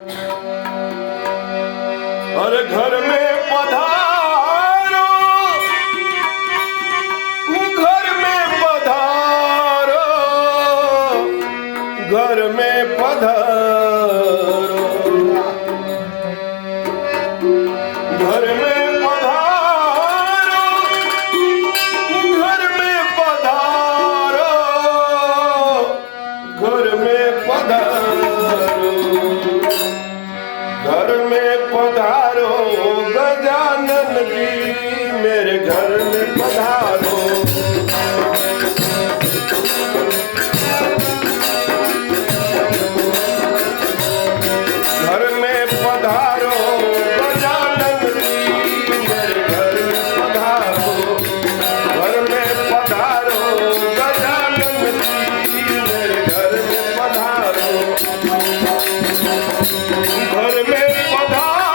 अरे घर में पधारो, घर में पधारो, घर में पधारो, घर में पधारो, घर में पधारो, घर में पधारो, घर में पधारो गजानन जी, मेरे घर में पधारो। घर में पधारो गजानन जी, मेरे घर में पधारो। घर में पधारो गजानन जी, मेरे घर में पधारो। घर में पधारो,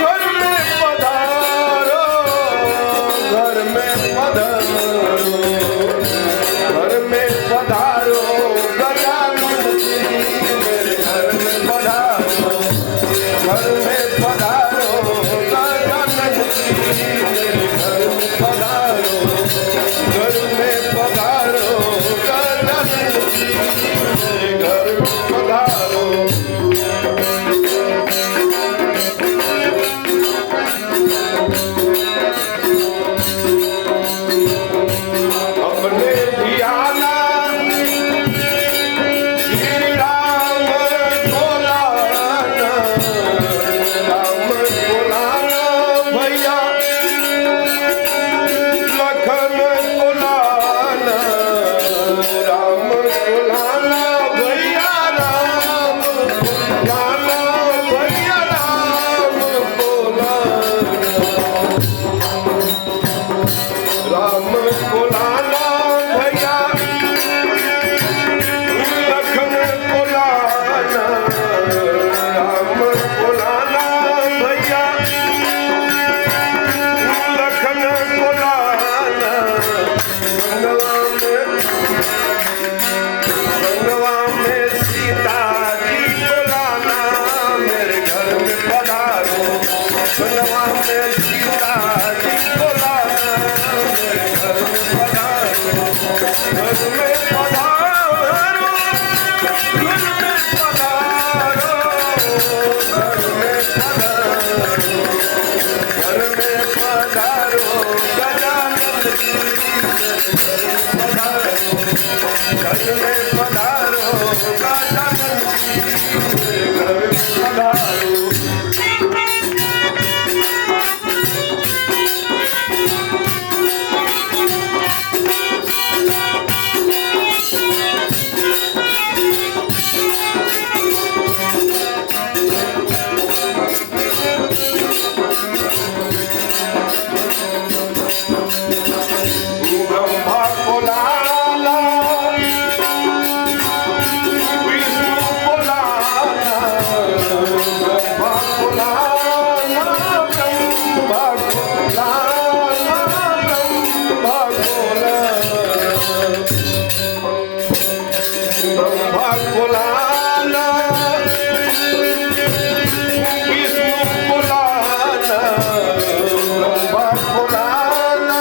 घर में पधारो, घर में पधारो, घर में पधारो गजानन जी, मेरे घर में पधारो। घर में पधारो गजानन जी, मेरे घर में पधारो। घर में पधारो गजानन जी, मेरे घर में पधारो। अपने भी आना श्री राम बोलाना, राम बोलाना भैया, लखन बोलाना, राम बोलाना भैया, राम बोलाना भैया, राम बोलाना, राम बोलाना भैया, लखन बोलाना, राम बोलाना भैया, लखन बोलाना। गंगवा में सीता जी बोलाना, मेरे घर में पधारो। गंगवा में सीता जी बोलाना, मेरे घर में पधारो। घर में पधारो, घर में पधारो, घर में पधारो, घर में पधारो गजानन जी, मेरे घर में पधारो। घर में पधारो गजानन जी, मेरे घर में पधारो। ब्रह्मा को लाला, विष्णु को लाला, ब्रह्मा को लाला, ब्रह्मा को लाला, ब्रह्मा को लाला, ब्रह्मा को लाला, विष्णु को लाला, ब्रह्मा को लाला,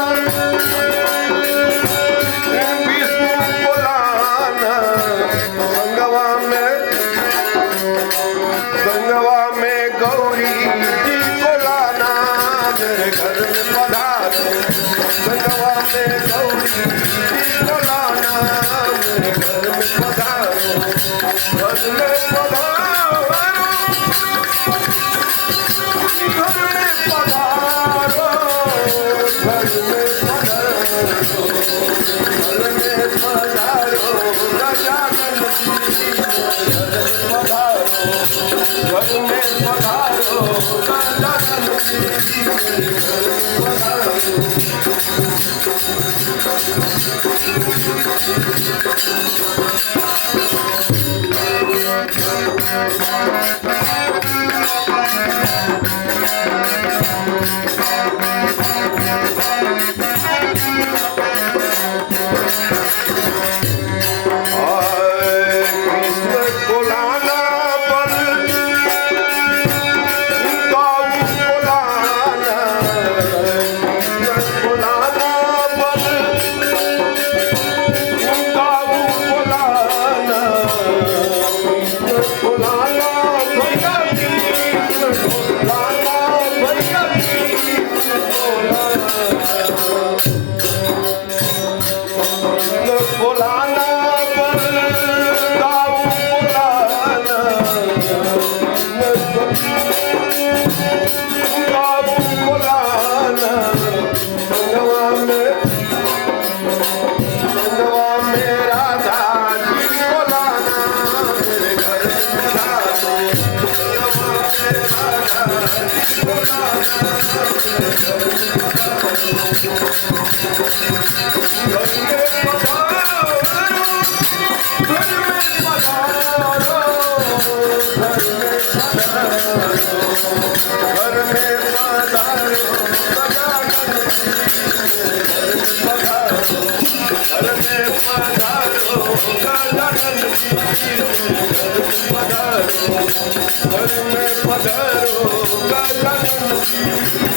विष्णु को लाना। गंगवा में गौरी जी को लाना, मेरे घर में पधारो। गंगवा में गौरी जी को लाना, मेरे घर में पधारो। में पधारो गगन